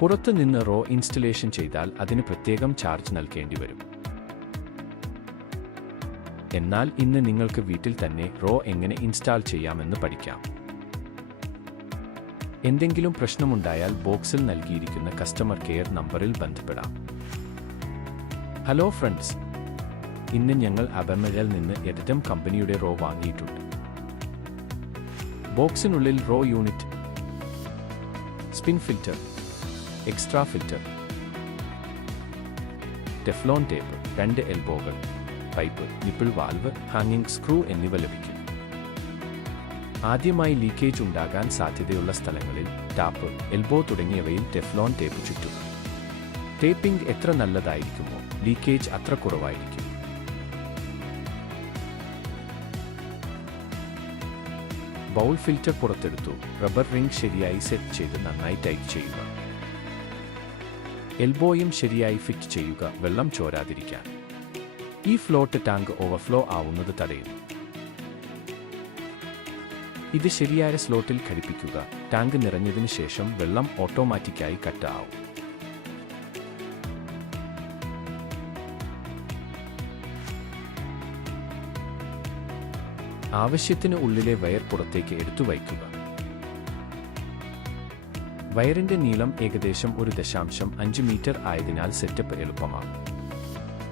പുറത്തു നിന്ന് raw installation ചെയ്താൽ അതിന് പ്രത്യേകം ചാർജ് നൽകേണ്ടി വരും. എന്നാൽ ഇന്ന് നിങ്ങൾക്ക് വീട്ടിൽ തന്നെ റോ എങ്ങനെ ഇൻസ്റ്റാൾ ചെയ്യാമെന്ന് പഠിക്കാം. എന്തെങ്കിലും പ്രശ്നമുണ്ടായാൽ ബോക്സിൽ നൽകിയിരിക്കുന്ന കസ്റ്റമർ കെയർ നമ്പറിൽ ബന്ധപ്പെടാം. ഹലോ ഫ്രണ്ട്സ്, ഇന്ന് ഞങ്ങൾ അബമയിൽ നിന്ന് എഡറ്റം കമ്പനിയുടെ റോ വാങ്ങിയിട്ടുണ്ട്. ബോക്സിനുള്ളിൽ RO unit, spin filter, extra filter, Teflon tape, 2 എൽബോകൾ, പൈപ്പ്, നിപ്പിൾ വാൽവ്, ഹാങ്ങിങ് സ്ക്രൂ എന്നിവ ലഭിക്കും. ആദ്യമായി ലീക്കേജ് ഉണ്ടാകാൻ സാധ്യതയുള്ള സ്ഥലങ്ങളിൽ ടാപ്പ്, എൽബോ തുടങ്ങിയവയിൽ ടെഫ്ലോൺ ടേപ്പ് ചുറ്റും. ടേപ്പിംഗ് എത്ര നല്ലതായിരിക്കുമോ ലീക്കേജ് അത്ര കുറവായിരിക്കും. ബൗൾ ഫിൽറ്റർ പുറത്തെടുത്തു. റബ്ബർ റിംഗ് ശരിയായി സെറ്റ് ചെയ്ത് നന്നായി ടൈറ്റ് ചെയ്യുക. എൽബോയും ശരിയായി ഫിറ്റ് ചെയ്യുക, വെള്ളം ചോരാതിരിക്കാൻ. ഈ ഫ്ലോട്ട് ടാങ്ക് ഓവർഫ്ലോ ആവുന്നത് തടയും. ഇത് ശരിയായ സ്ലോട്ടിൽ ഘടിപ്പിക്കുക. ടാങ്ക് നിറഞ്ഞതിനു ശേഷം വെള്ളം ഓട്ടോമാറ്റിക്കായി കട്ട് ആവും. ആവശ്യത്തിന് ഉള്ളിലെ വയർ പുറത്തേക്ക് എടുത്തു വയ്ക്കുക. വയറിന്റെ നീളം ഏകദേശം 1.5 മീറ്റർ ആയതിനാൽ സെറ്റപ്പ് എളുപ്പമാണ്.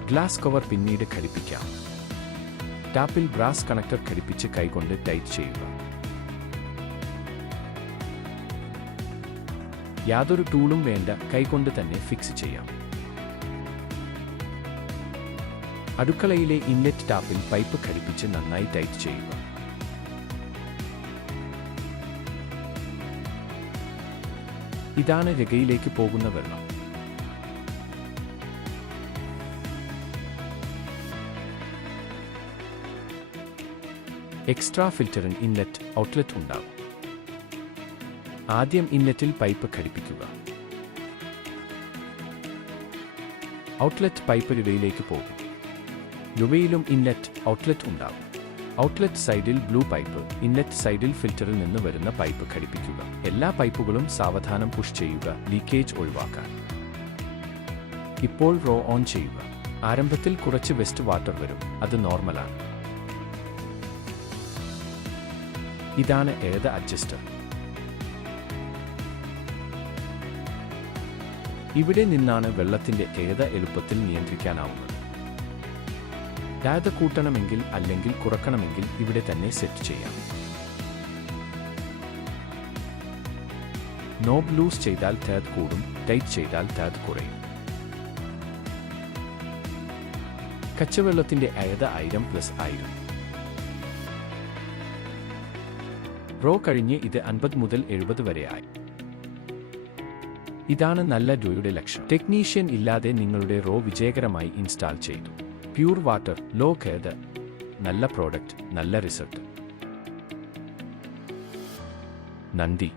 ഗ്ലാസ് കവർ പിന്നീട് ഘടിപ്പിക്കാം. ടാപ്പിൽ ബ്രാസ് കണക്ടർ ഘടിപ്പിച്ച് കൈകൊണ്ട് ടൈറ്റ് ചെയ്യുക. യാതൊരു ടൂളും വേണ്ട, കൈകൊണ്ട് തന്നെ ഫിക്സ് ചെയ്യാം. അടുക്കളയിലെ ഇൻലെറ്റ് ടാപ്പിൽ പൈപ്പ് ഘടിപ്പിച്ച് നന്നായി ടൈറ്റ് ചെയ്യുക. ഇതാണ് രഗയിലേക്ക് പോകുന്ന വെള്ളം. എക്സ്ട്രാ ഫിൽറ്ററിന് ഇൻലെറ്റ്, ഔട്ട്ലെറ്റ് ഉണ്ടാകും. ആദ്യം ഇൻലെറ്റിൽ പൈപ്പ് ഘടിപ്പിക്കുക. ഔട്ട്ലെറ്റ് പൈപ്പ് ലുവയിലേക്ക് പോകും. ലുവയിലും ഇൻലെറ്റ്, ഔട്ട്ലെറ്റ് ഉണ്ടാകും. ഔട്ട്ലെറ്റ് സൈഡിൽ ബ്ലൂ പൈപ്പ്, ഇൻലെറ്റ് സൈഡിൽ ഫിൽറ്ററിൽ നിന്ന് വരുന്ന പൈപ്പ് ഘടിപ്പിക്കുക. എല്ലാ പൈപ്പുകളും സാവധാനം പുഷ് ചെയ്യുക, ലീക്കേജ് ഒഴിവാക്കാൻ. ഇപ്പോൾ റോ ഓൺ ചെയ്യുക. ആരംഭത്തിൽ കുറച്ച് വെസ്റ്റ് വാട്ടർ വരും, അത് നോർമലാണ്. ഇതാണ് എയർ അഡ്ജസ്റ്റർ. ഇവിടെ നിന്നാണ് വെള്ളത്തിന്റെ ഏത് എളുപ്പത്തിൽ നിയന്ത്രിക്കാനാവുന്നത്. ടാഗ് കൂട്ടണമെങ്കിൽ അല്ലെങ്കിൽ കുറക്കണമെങ്കിൽ ഇവിടെ തന്നെ സെറ്റ് ചെയ്യാം. നോബ് ലൂസ് ചെയ്താൽ ടാഗ് കൂടും, ടൈറ്റ് ചെയ്താൽ ടാഗ് കുറയും. കച്ചവെള്ളത്തിന്റെ അയത 1000+1000. റോ കഴിഞ്ഞ് ഇത് 50 മുതൽ 70 വരെ ആയി. ഇതാണ് നല്ല റോയുടെ ലക്ഷ്യം. ടെക്നീഷ്യൻ ഇല്ലാതെ നിങ്ങളുടെ റോ വിജയകരമായി ഇൻസ്റ്റാൾ ചെയ്തു. പ്യൂർ വാട്ടർ, ലോ ഖേദ, നല്ല പ്രോഡക്റ്റ്, നല്ല റിസൾട്ട്. നന്ദി.